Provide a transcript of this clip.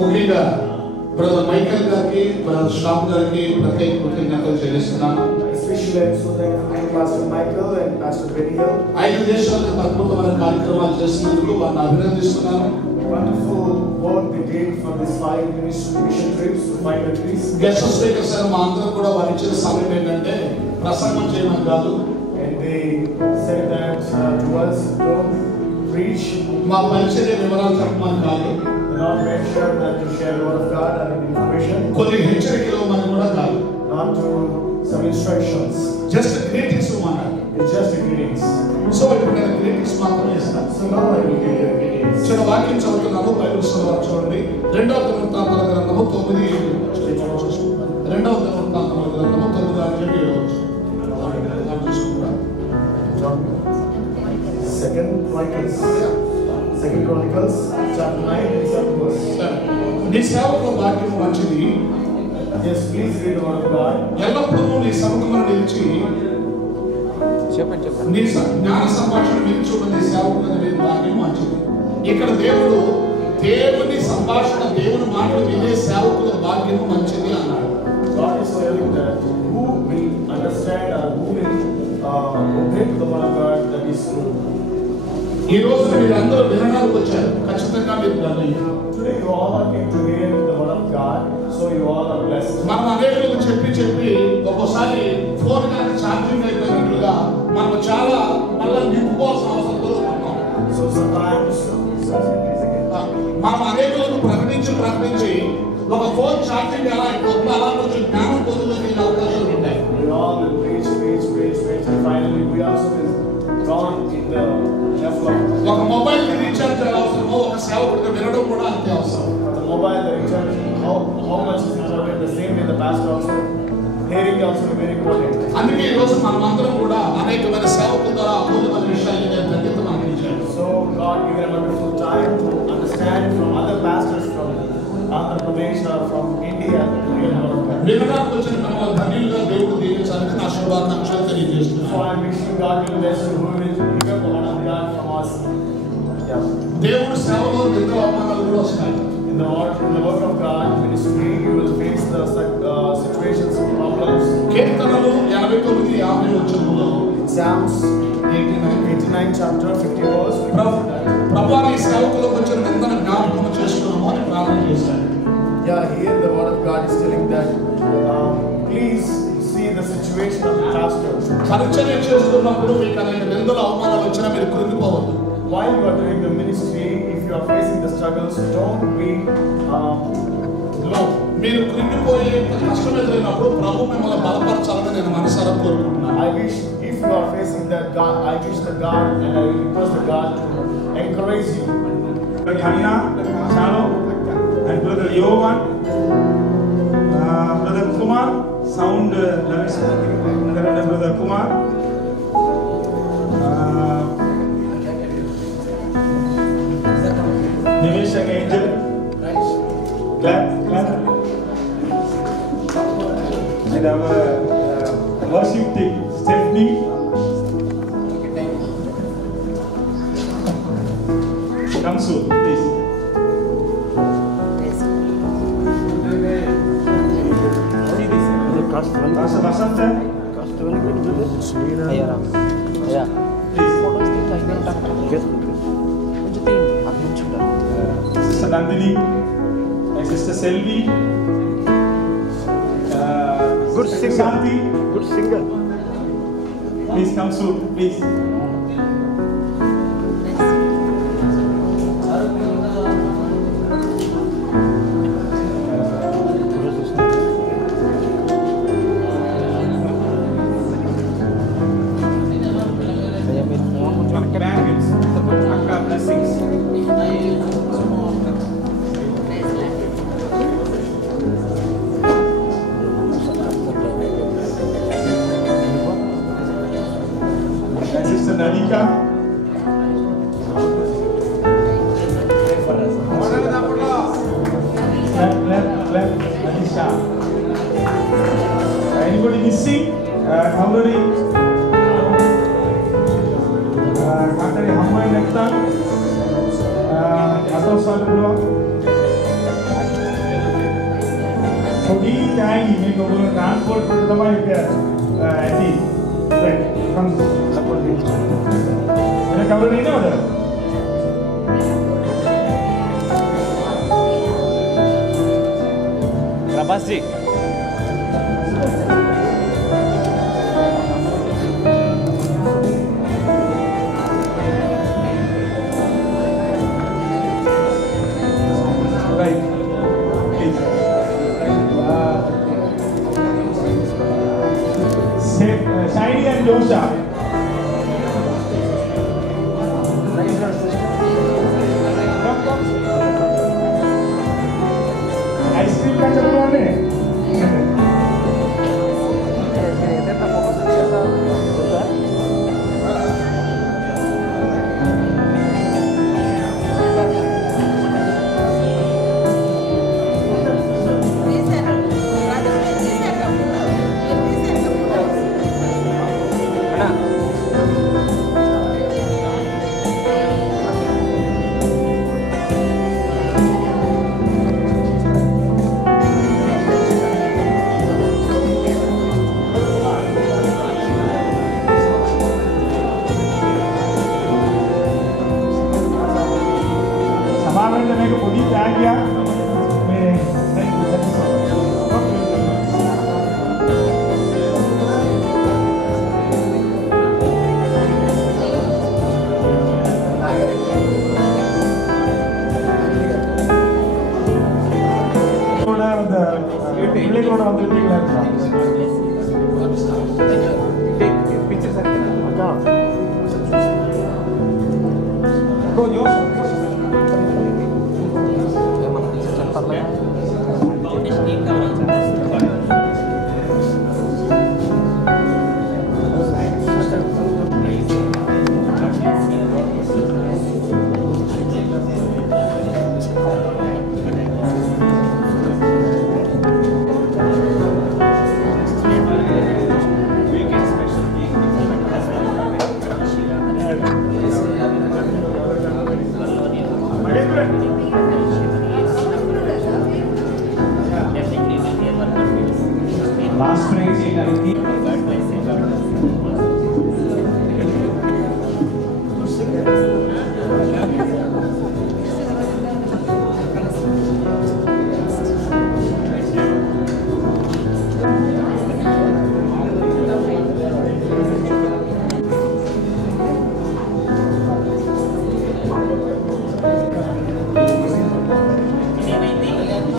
ముఖ్యంగా brother Michael గారికి బ్రదర్ శ్యామ్ గారికి ప్రత్యేక కృతజ్ఞతలు చెల్లిస్తున్నాను. Pastor Benio. 5 దేశాలకు అద్భుతమైన కార్యక్రమాలు చేసినందుకు వారిని అభినందిస్తున్నాను. Wonderful work they did for these 5 mission trips to 5 countries. Guest speakers మా అందరం కూడా వారు ఇచ్చిన సమయం ఏంటంటే ప్రసంగం చేయమని కాదు. And they said that to us, don't preach. మా పరిచర్య వివరాలు చెప్పమని కాదు. Not mention that to share the word of God and information. కొన్ని హెచ్చరికలు మనం కూడా కాదు. Not to some instructions. Just greetings అన్నారు. It's just a greetings. So ఇప్పుడు నేను గ్రీటింగ్స్ మాత్రమే ఇస్తాను. So now I will give you a greetings. చిన్న వాక్యం చదువుతున్నాను. బైబిల్ చదవాలి చూడండి. 2వ దినవృత్తాంతాల గ్రంథము 9:7. 2వ దినవృత్తాంతాల గ్రంథము 9:7. Second Chronicles chapter 9 verse 7. నీ సేవకుల వాక్యం మంచిది. Yes, please read the word of God. ఎల్లప్పుడూ నీ సముఖమున నిలిచి నీ జ్ఞాన సంభాషణ వినిచుకున్న నీ సేవకుల వాక్యం మంచిది. ఇక్కడ దేవుని సంభాషణ దేవుని మాటలు వినే సేవకుల భాగ్యం మంచిది అన్నాడు. God is telling that who will understand or who will obey to the word of God, that is true. ఈ రోజు మీరు అందరూ వినడానికి వచ్చారు. ఖచ్చితంగా మీరు ధన్యులు. Today you all came to hear the word of God, so you all are blessed. మనం అనేకులకు చెప్పి ఒక్కోసారి ఫోన్ కనుక ఛార్జింగ్ అయిపోయినట్లుగా మనం చాలా మళ్ళీ నింపుకోవాల్సిన అవసరంతో ఉన్నాం. So sometimes మనం అనేకులకు ప్రకటించి ఒక ఫోన్ ఛార్జింగ్ ఎలా అయిపోతుందో అలా కొంచెం జ్ఞానం పొందుకునే అవకాశాలు ఉంటాయి. we all will preach and finally we also will gone in the level of ఒక మొబైల్ రీఛార్జ్ ఎలా అవసరమో ఒక సేవకుడికి వినడం కూడా అంతే అవసరం. the mobile, the recharge, how much is important, the same way the pastor also, hearing also very important. అందుకే ఈ రోజు మనం అందరం కూడా అనేకమైన సేవకుల ద్వారా అమూల్యమైన విషయాలు నేను తగ్గిత మనకి ఇచ్చాను. So God given a wonderful time to understand from other pastors from Andhra Pradesh or from India to hear the word of God. వినడానికి వచ్చిన మిమ్మల్ని ధన్యులుగా దేవుడు దీవించాలని నా శుభాకాంక్షలు తెలియజేస్తున్నాను. So I'm wishing God will bless you who will hear the word of God from us. Yeah. దేవుడు సేవలో ఎంతో అవమానాలు కూడా వస్తాయి. In the work of God ministry, you will face the situations and problems. కీర్తనలు 89:50 వచనంలో Psalms 89 chapter 50 verse. ప్రభువా నీ సేవకులకు వచ్చిన నిందను జ్ఞాపకం చేసుకున్నాము అని ప్రార్థన చేశారు. Yeah, here the word of God is telling that please see the situation of the pastor. పరిచర్య చేస్తున్నప్పుడు మీకు అనేక నిందలు అవమానాలు వచ్చినా మీరు కృంగిపోవద్దు. While you are doing the ministry, if you are facing the struggles, don't be low. మీరు కృంగిపోయి కష్టం ఎదురైనప్పుడు ప్రభు మిమ్మల్ని బలపరచాలని నేను మనసారా కోరుకుంటున్నాను. I wish if you are facing that God, I wish the God and I will request the God to encourage you. Brother Hanna, Chano, and Brother Yovan, Brother Kumar, sound Brother Kumar, Nimeshak Angel, clap, and our worship team, Stephanie. Come soon, please. Pastor Basanta. Sister Nandini, and Sister Selvi. Good Sister singer. Shanti. Good singer. Please come soon, please. Sister Nanika. Clap, Anisha. Anybody missing? Hamari. Kakari Hamai Nektan. Atau Saludwa. பொடி தாங்கி మీకు ஒரு ట్రాన్స్పోర్ట్ పెడతామా ఇక అది come support చేయండి కవర్ नहीं ना उधर प्रभास जी right please Shiny and Josha ice cream का चलवा में मेरे को बड़ी क्या किया मैं Emang bisa cepat lah.